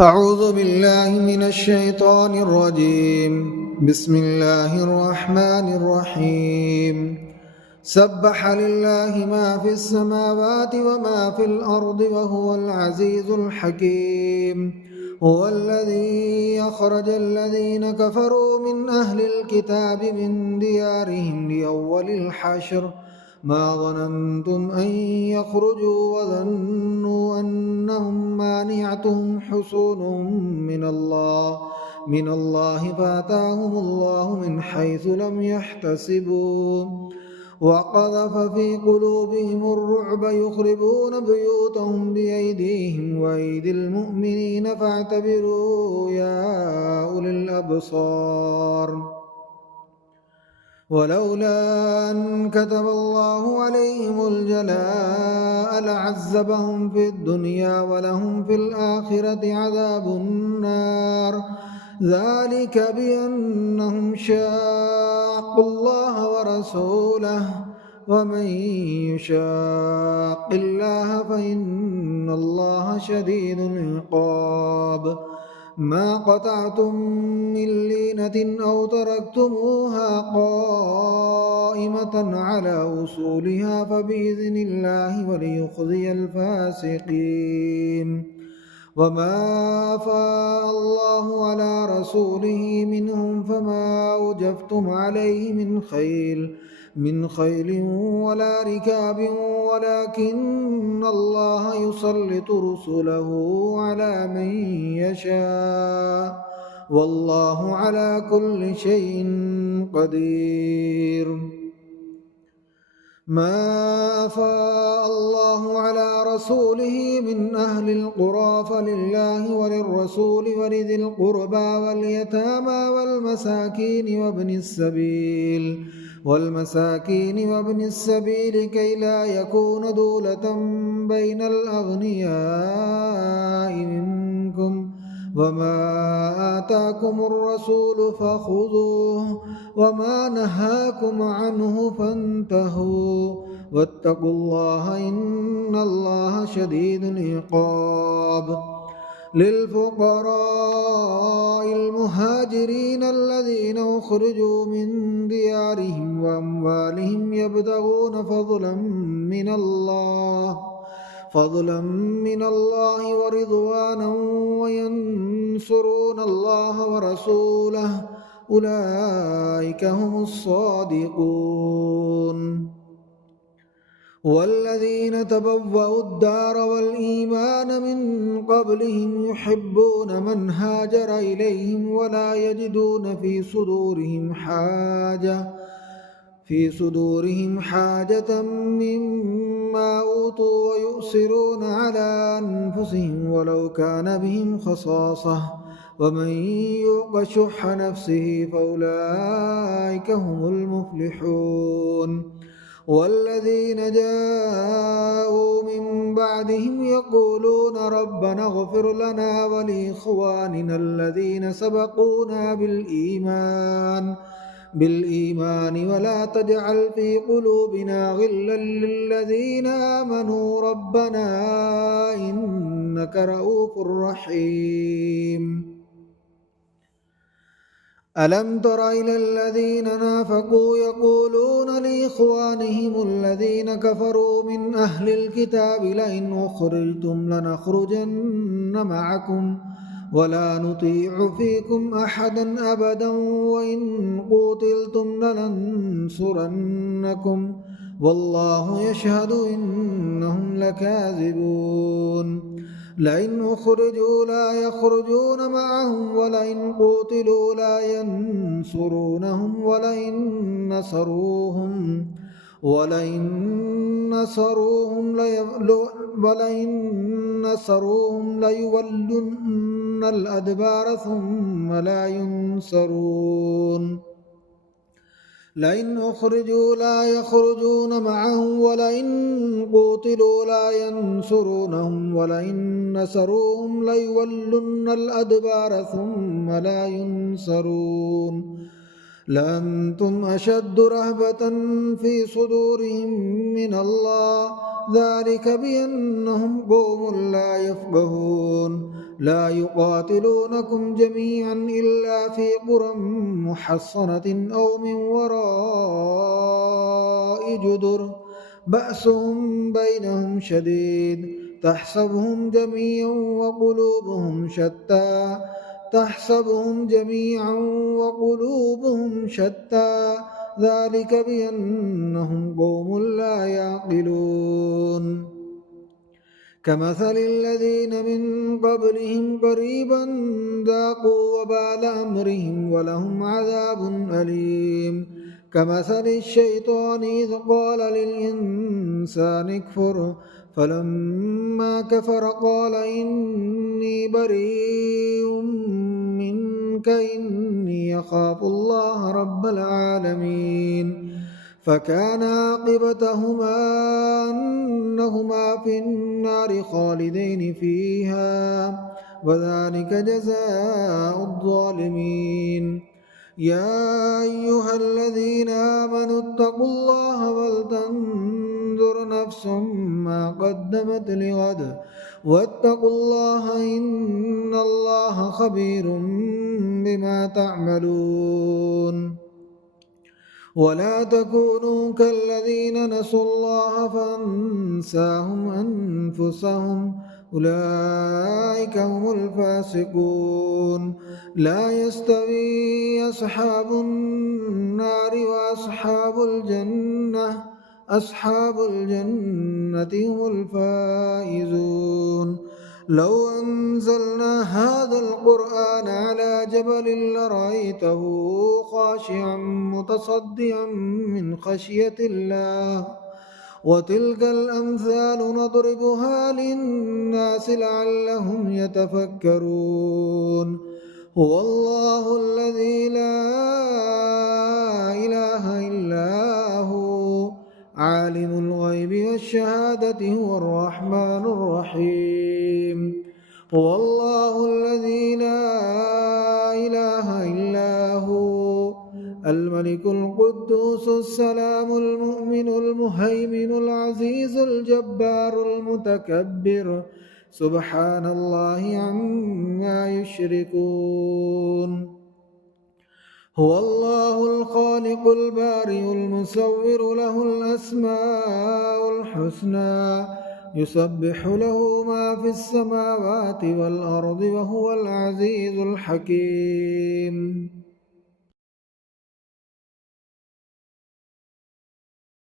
أعوذ بالله من الشيطان الرجيم. بسم الله الرحمن الرحيم. سبح لله ما في السماوات وما في الأرض وهو العزيز الحكيم. هو الذي أخرج الذين كفروا من أهل الكتاب من ديارهم لأول الحشر ما ظننتم أن يخرجوا وظنوا أنهم مانعتهم حصونهم من الله فأتاهم الله من حيث لم يحتسبوا وقذف في قلوبهم الرعب يخربون بيوتهم بأيديهم وأيدي المؤمنين فاعتبروا يا أولي الأبصار. ولولا أن كتب الله عليهم الجلاء لعذبهم في الدنيا ولهم في الآخرة عذاب النار ذلك بأنهم شاقوا الله ورسوله ومن يشاق الله فإن الله شديد العقاب. ما قطعتم من لينة أو تركتموها قائمة على أصولها فبإذن الله وليخزي الفاسقين. وما أفاء الله على رسوله منهم فما أوجفتم عليه من خيل ولا ركاب ولكن الله يسلط رسله على من يشاء والله على كل شيء قدير. ما أفاء الله على رسوله من أهل القرى فلله وللرسول ولذي القربى واليتامى والمساكين وابن السبيل كي لا يكون دولة بين الأغنياء منكم وما آتاكم الرسول فخذوه وما نهاكم عنه فانتهوا واتقوا الله إن الله شديد العقاب. للفقراء المهاجرين الذين أخرجوا من ديارهم وأموالهم يبتغون فضلا من الله ورضوانا وينصرون الله ورسوله أولئك هم الصادقون. والذين تبوأوا الدار والإيمان من قبلهم يحبون من هاجر إليهم ولا يجدون في صدورهم حاجة مما أوتوا ويؤثرون على أنفسهم ولو كان بهم خصاصة ومن يوق شح نفسه فأولئك هم المفلحون. والذين جاءوا من بعدهم يقولون ربنا اغفر لنا ولإخواننا الذين سبقونا بالإيمان ولا تجعل في قلوبنا غلا للذين آمنوا ربنا إنك رؤوف رحيم. ألم تر إلى الذين نافقوا يقولون لإخوانهم الذين كفروا من أهل الكتاب لئن أخرجتم لنخرجن معكم ولا نطيع فيكم أحدا أبدا وإن قوتلتم لننصرنكم والله يشهد إنهم لكاذبون. لئن أخرجوا لا يخرجون معهم ولئن قوتلوا لا ينصرونهم ولئن نصروهم ليولن الأدبار ثم لا ينصرون. لئن أخرجوا لا يخرجون معهم ولئن قوتلوا لا ينصرونهم ولئن نصروهم ليولن الأدبار ثم لا ينصرون. لأنتم أشد رهبة في صدورهم من الله ذلك بأنهم قوم لا يفقهون لا يقاتلونكم جميعا إلا في قرى محصنة أو من وراء جدر بأسهم بينهم شديد تحسبهم جميعا وقلوبهم شتى ذلك بأنهم قوم لا يعقلون كمثل الذين من قبلهم قريبا ذاقوا وبال أمرهم ولهم عذاب أليم كمثل الشيطان إذ قال للإنسان اكفر فلما كفر قال إني بريء منك إني أخاف الله رب العالمين فكان عاقبتهما أنهما في النار خالدين فيها وذلك جزاء الظالمين يا أيها الذين آمنوا اتقوا الله ولتنظر نفس ما قدمت لغد واتقوا الله إن الله خبير بما تعملون ولا تكونوا كالذين نسوا الله فأنساهم أنفسهم أولئك هم الفاسقون لا يستوي أصحاب النار أصحاب الجنة هم الفائزون لو أنزلنا هذا القرآن على جبل لرأيته خاشعا متصدعا من خشية الله وتلك الأمثال نضربها للناس لعلهم يتفكرون هو الله الذي لا إله إلا هو عالم الغيب والشهادة هو الرحمن الرحيم هو الله الذي لا إله إلا هو الملك القدوس السلام المؤمن المهيمن العزيز الجبار المتكبر سبحان الله عما يشركون هو الله الخالق البارئ المصور له الأسماء الحسنى يسبح له ما في السماوات والأرض وهو العزيز الحكيم